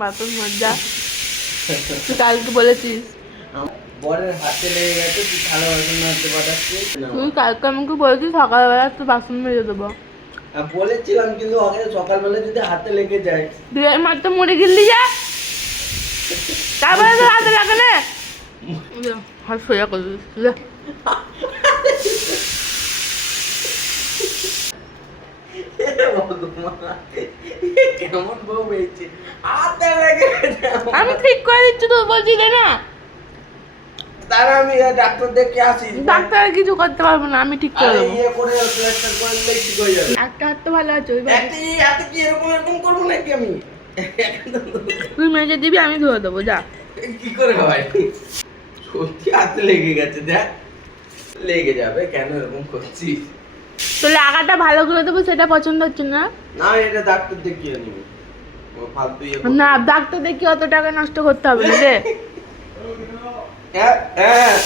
Bathroom মজা তুই কালকে বলেছিস বরের হাতে লেগে গেছে, তুই থালা বাসন মাজতে পাঠাচ্ছিস। তুই কালকে আমাকে বলেছিস সকালবেলা তো বাসন মেজে দেবো। বলেছিলাম, কিন্তু আগে সকালবেলা যদি হাতে লেগে যায়। বিয়ের মাত্র মরে গেলি যা, তারপরে তো হাতে লাগে না। হাত সোজা করে দিস কেমন বউ পেয়েছে, হাতে লেগে গেছে। আমি ঠিক করে দিচ্ছি তো, বলছি তাই না? তারা আমি ডাক্তার দেখে আসি। ডাক্তার কিছু করতে পারবো না, আমি ঠিক করে দেবো। ইয়ে করে প্লাস্টার করলে ঠিক হয়ে যাবে। একটা হাত তো ভালো আছে, ওই হাতে কি এরকম এরকম করবো নাকি আমি? তুই মেজে দিবি, আমি ধুয়ে দেবো, যা। কি করে হয়? সত্যি হাতে লেগে গেছে, দেখ লেগে যাবে, কেন এরকম করছিস? তো লাগাটা ভালো করে দেবো, সেটা পছন্দ হচ্ছে না। না, এটা ডাক্তার দেখিয়ে নিবি, ফালতু ইয়ে না, ডাক্তার দেখি অত টাকা নষ্ট করতে হবে না রে। হ্যাঁ হ্যাঁ।